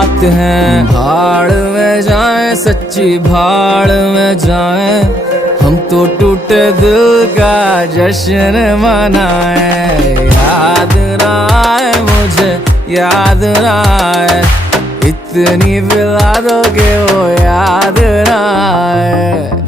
आते हैं। भाड़ में जाए सच्ची भाड़ में जाए, हम तो टूटे दिल का जश्न मनाए। याद ना आए मुझे, याद ना आए, इतनी पिला दो कि वो याद ना आए।